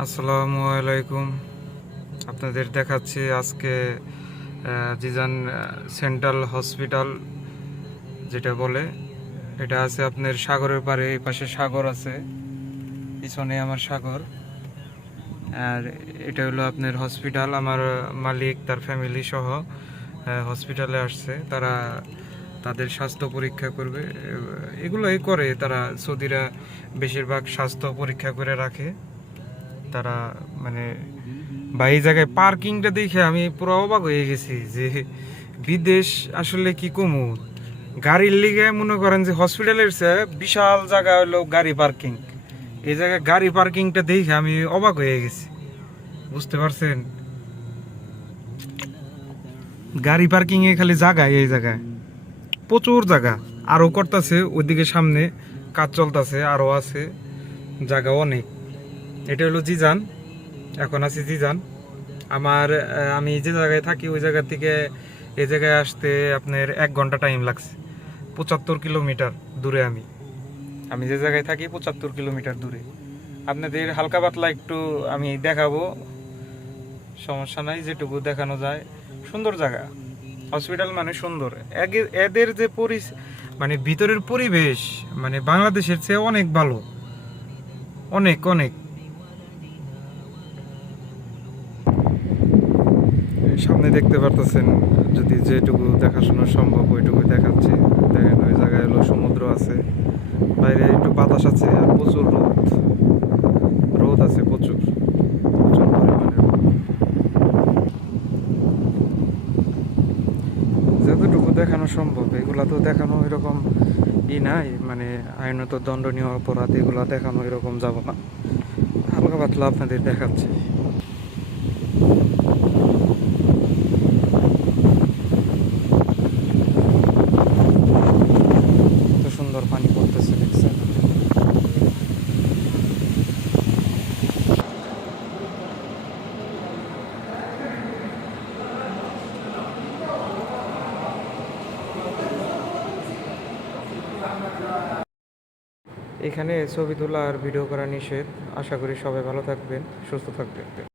আসসালামু আলাইকুম। আপনাদের দেখাচ্ছি আজকে জিজান সেন্ট্রাল হসপিটাল যেটা বলে, এটা আছে আপনার সাগরের পাড়ে। এই পাশে সাগর আছে, পিছনে আমার সাগর। আর এটা হলো আপনার হসপিটাল। আমার মালিক তার ফ্যামিলি সহ হসপিটালে আসছে। তারা তাদের স্বাস্থ্য পরীক্ষা করবে, এগুলোই করে তারা। সৌদিরা বেশিরভাগ স্বাস্থ্য পরীক্ষা করে রাখে তারা। মানে বা এই জায়গায় পার্কিংটা দেখে আমি পুরো অবাক হয়ে গেছি যে বিদেশ আসলে কি কমু। গাড়ির লিগে মনে করেন যে হসপিটালের চেয়ে বিশাল জায়গা হলো গাড়ি পার্কিং। এই জায়গায় গাড়ি পার্কিংটা দেখে আমি অবাক হয়ে গেছি, বুঝতে পারছেন? গাড়ি পার্কিং এ খালি জায়গায়, এই জায়গায় প্রচুর জায়গা। আরও করতেছে ওইদিকে, সামনে কাজ চলতেছে, আরও আছে জায়গা অনেক। এটা হলো জিজান, এখন আছি জিজান। আমি যে জায়গায় থাকি ওই জায়গা থেকে এই জায়গায় আসতে আপনার 1 ঘন্টা টাইম লাগছে। 75 কিলোমিটার দূরে আমি আমি যে জায়গায় থাকি 75 কিলোমিটার দূরে। আপনাদের হালকা পাতলা একটু আমি দেখাবো, সমস্যা নাই, যেটুকু দেখানো যায়। সুন্দর জায়গা, হসপিটাল মানে সুন্দর। এদের যে মানে ভিতরের পরিবেশ মানে বাংলাদেশের চেয়ে অনেক ভালো, অনেক অনেক। সামনে দেখতে পারতেছেন, যদি যেটুকু দেখাশোনা সম্ভব ওইটুকু দেখাচ্ছি। দেখেন ওই জায়গায় হলো সমুদ্র আছে, বাইরে একটু বাতাস আছে, আর প্রচুর রোদ। রোদ আছে প্রচুর, প্রচুর পরিমাণে রোদ। যতটুকু দেখানো সম্ভব, এগুলা তো দেখানো এরকম নাই, মানে আইনত দণ্ডনীয় অপরাধ, এগুলা দেখানো এরকম যাব না। হালকা পাতলা আপনাদের দেখাচ্ছে। কত সুন্দর পানি পড়তেছে, দেখছেন? এখানে ছবি তোলা আর ভিডিও করা নিষেধ। আশা করি সবাই ভালো থাকবেন, সুস্থ থাকবেন।